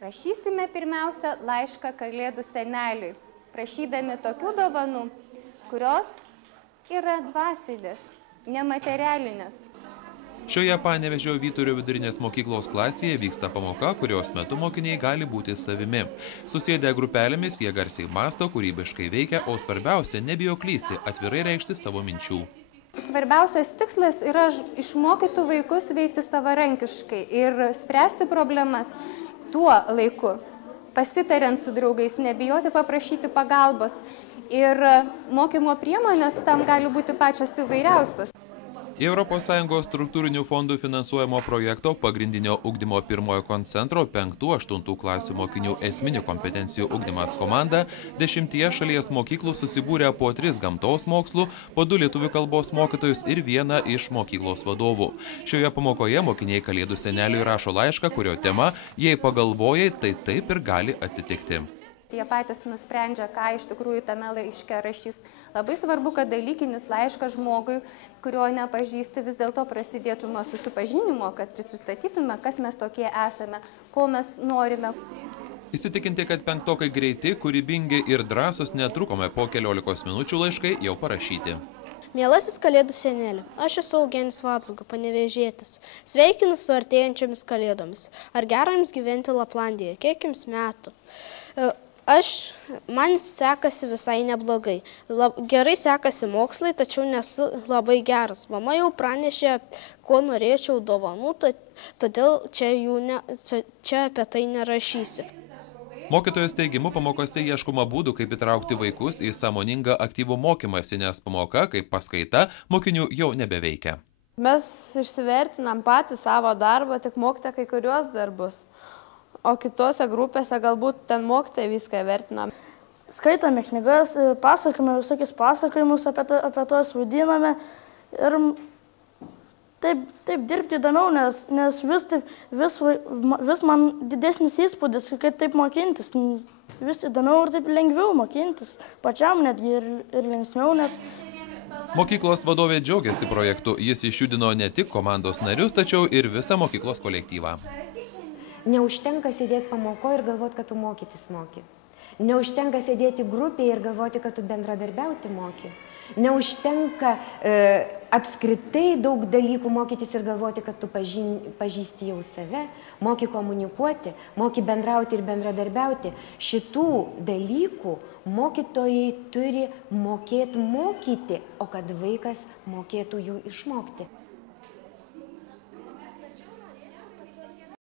Rašysime pirmiausia laišką Kalėdų seneliui, prašydami tokių dovanų, kurios yra dvasinės, nematerialinės. Šioje Panevėžio Vyturio vidurinės mokyklos klasėje vyksta pamoka, kurios metu mokiniai gali būti savimi. Susėdę grupelėmis jie garsiai mąsto, kūrybiškai veikia, o svarbiausia, nebijo klysti, atvirai reikšti savo minčių. Svarbiausias tikslas yra išmokyti vaikus veikti savarankiškai ir spręsti problemas tuo laiku, pasitariant su draugais, nebijoti paprašyti pagalbos. Ir mokymo priemonės tam gali būti pačios įvairiausios. Į ES struktūrinių fondų finansuojamo projekto pagrindinio ugdymo pirmojo koncentro 5–8 klasių mokinių esminių kompetencijų ugdymas komanda 10 šalies mokyklų susibūrė po 3 gamtos mokslų, po 2 lietuvių kalbos mokytojus ir 1 iš mokyklos vadovų. Šioje pamokoje mokiniai Kalėdų seneliui rašo laišką, kurio tema "Jei pagalvojai, tai taip ir gali atsitikti". Jie patys nusprendžia, ką iš tikrųjų tame laiške rašys. Labai svarbu, kad dalykinis laiškas žmogui, kurio nepažįsti, vis dėlto prasidėtų nuo susipažinimo, kad prisistatytume, kas mes tokie esame, ko mes norime. Įsitikinti, kad penktokai greiti, kūrybingi ir drąsūs netrukome po 15 minučių laiškai jau parašyti. Mielasis Kalėdų seneli, aš esu Eugenijus Vadluga, panevėžietis. Sveikinu su artėjančiomis Kalėdomis. Ar gera jums gyventi Laplandijoje? Kiek jums metų? Man sekasi visai neblogai. Gerai sekasi mokslai, tačiau nesu labai geras. Mama jau pranešė, ko norėčiau dovanų, todėl čia apie tai nerašysiu. Mokytojos teigimu, pamokose ieškoma būdų, kaip įtraukti vaikus į sąmoningą aktyvų mokymąsi, nes pamoka, kaip paskaita, mokinių jau nebeveikia. Mes išsivertinam patį savo darbą, tik mokytoja kai kuriuos darbus. O kitose grupėse galbūt ten mokytojai viską vertinam. Skaitome knygas, pasakome visokius pasakojimus apie tos vaidiname. Ir taip dirbti įdomiau, nes vis man didesnis įspūdis, kad taip mokintis. Vis įdomiau ir taip lengviau mokintis. Pačiam netgi ir linksmiau net. Mokyklos vadovė džiaugiasi projektu. Jis išjudino ne tik komandos narius, tačiau ir visą mokyklos kolektyvą. Neužtenka sėdėti pamoko ir galvoti, kad tu mokytis moki. Neužtenka sėdėti grupėje ir galvoti, kad tu bendradarbiauti moki. Neužtenka apskritai daug dalykų mokytis ir galvoti, kad tu pažįsti jau save, moki komunikuoti, moki bendrauti ir bendradarbiauti. Šitų dalykų mokytojai turi mokėti mokyti, o kad vaikas mokėtų jų išmokti.